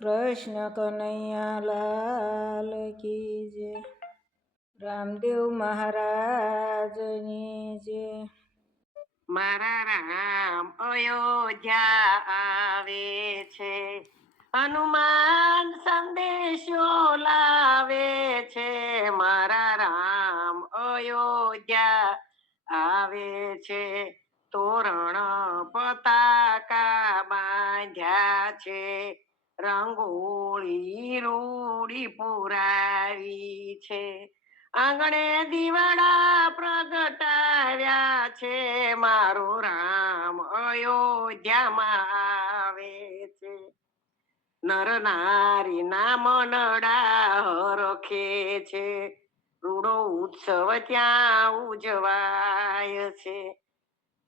કૃષ્ણ કનૈયા લાલ કી જય. રામદેવ મહારાજની જય. મારા રામ અયોધ્યા આવે છે, હનુમાન સંદેશો લાવે છે. મારા રામ અયોધ્યા આવે છે, તોરણ પતાકા બાંધ્યા છે, રંગોળી રૂડી પુરાવી છે, આંગણે દીવડા પ્રગટાવ્યા છે. મારો રામ અયોધ્યામાં આવે છે, નર નારી ના મનડા હરખે છે, રૂડો ઉત્સવ ત્યાં ઉજવાય છે.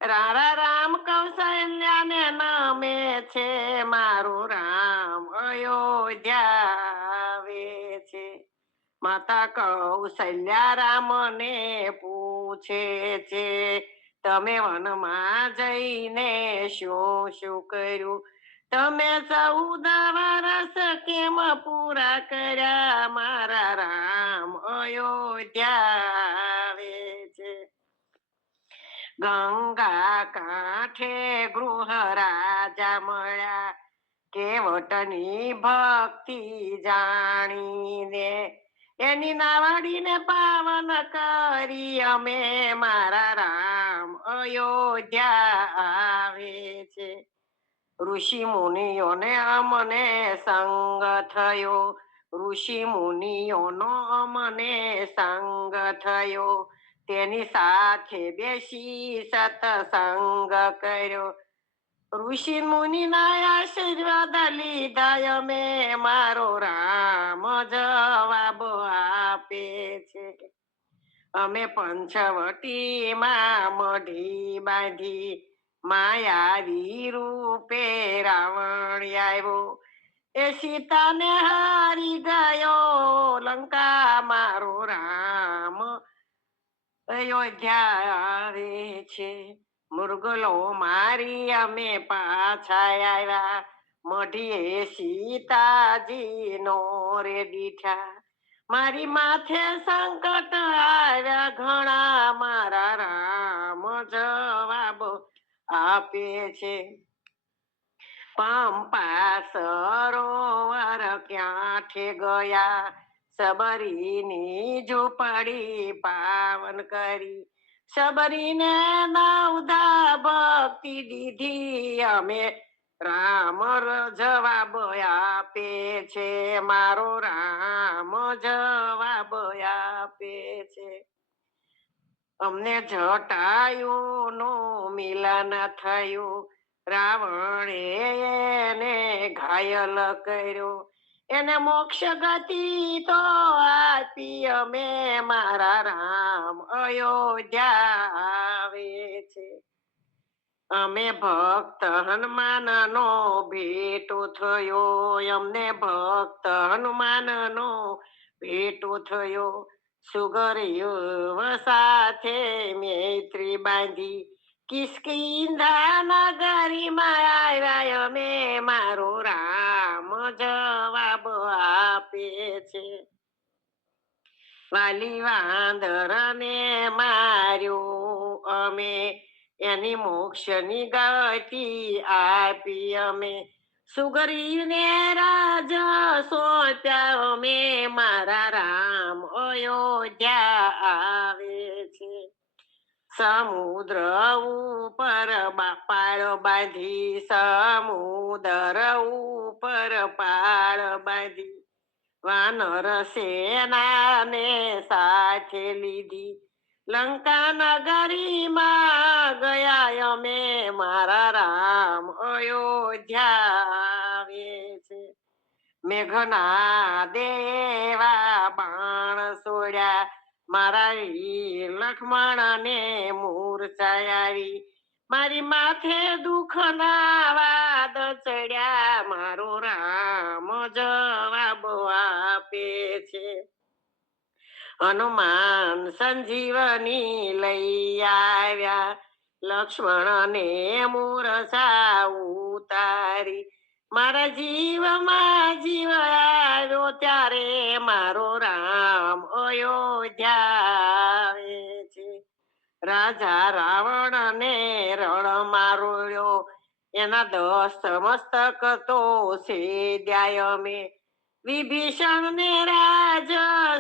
રારા રામ કૌશલ્યાને નામે છે, મારો રામ અયોધ્યા આવે છે. માતા કૌશલ્યા રામને પૂછે છે, તમે વનમાં જઈને શું શું કર્યું? તમે 14 વર્ષ કેમ પૂરા કર્યા? મારા રામ અયોધ્યા આવે છે, ગંગા કાંઠે ગૃહ રાજા મળ્યા, કેવટની ભક્તિ જાણીને એની નાવાડીને પાવન કરી અમે. મારા રામ અયોધ્યા આવે છે, ઋષિ મુનિઓને અમને સંગ થયો, ઋષિ મુનિઓનો અમને સંગ થયો, તેની સાથે બેસી સત્સંગ કર્યો. ઋષિ મુનિ ના આશીર્વાદ લીધા અમે. મારો રામ જવાબ આપે છે, અમે પંચવટીમાં મઢી બાંધી, માયાવી રૂપે રાવણ આવ્યો, એ સીતાને હારી ગયો લંકા. મારો રામ અયોધ્યા આવે છે, મુરગલો મારી અમે પાછા આવ્યા, મઢીએ સીતાજી નો રે દીઠા. મારી માથે સંકટ આવ્યા ઘણા, મારા રામ જવાબ આપે છે, પંપા સરોવર ક્યાંઠે ગયા, સબરીની ઝૂંપડી પાવન કરી, સબરીને 9 ભક્તિ દીધી અમે. રામ જવાબ આપે છે, મારો રામ જવાબ આપે છે, અમને જટાયું નું મિલન થયું, રાવણે એને ઘાયલ કર્યો, એને મોક્ષ ગતિ તો આપી અમે. મારા રામ અયોધ્યા આવે છે, અમે ભક્ત હનુમાન નો ભેટો થયો, અમને ભક્ત હનુમાન નો ભેટો થયો, સુગ્રીવ સાથે મૈત્રી બાંધી, કિષ્કિંધા નગરીમાં આવ્યા અમે. મારો રામ જવાબ આપે છે, વાલી વાંદરને માર્યો અમે, એની મોક્ષની ગતિ આપી અમે, સુગ્રીવને રાજ સોંપ્યા અમે. મારા રામ અયોધ્યા આવે છે, સમુદ્ર ઉપર પાળ બાંધી, સમુદ્ર ઉપર પાળ બાંધી, વાનર સેનાને સાથે લીધી, લંકા નગરીમાં ગયા અમે. મારા રામ અયોધ્યા આવે છે, મેઘના દેવા બાણ છોડ્યા, મારા લક્ષ્મણને મૂર્છા આવી, મારી માથે દુઃખ ના વાદ ચડ્યા. મારો રામ જવાબ આપે છે, હનુમાન સંજીવની લઈ આવ્યા, લક્ષ્મણને મૂર્છા ઉતારી, મારા જીવમાં ત્યારે મારો રામ અયોધ્યા આવે છે. રાજા રાવણને રણ માર્યો, એના 10 મસ્તક તો છેદ્યાય મેં. વિભીષણ ને રાજ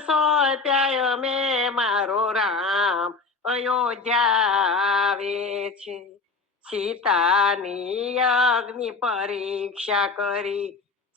સોંપ્યાય મેં, મારો રામ અયોધ્યા આવે છે. સીતાની અગ્નિ પરીક્ષા કરી,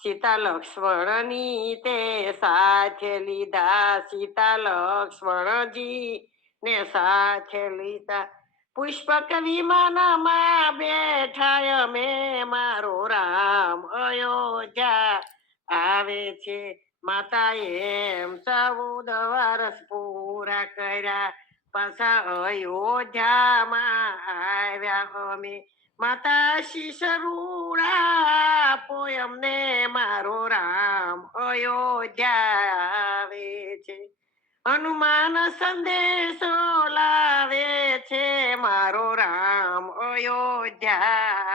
સીતા લક્ષ્મણની તે સાથે લીધા, સીતા લક્ષ્મણજી ને સાથે લીધા. પુષ્પક વિમાનમાં બેઠાય મેં, મારો રામ અયોધ્યા આવે છે. માતા એમ 14 વર્ષ પૂરા કર્યા, પાછા અયોધ્યામાં આવ્યા અમે. માતા શીશ રૂડા અમને, મારો રામ અયોધ્યા આવે છે. હનુમાન સંદેશો લાવે છે, મારો રામ અયોધ્યા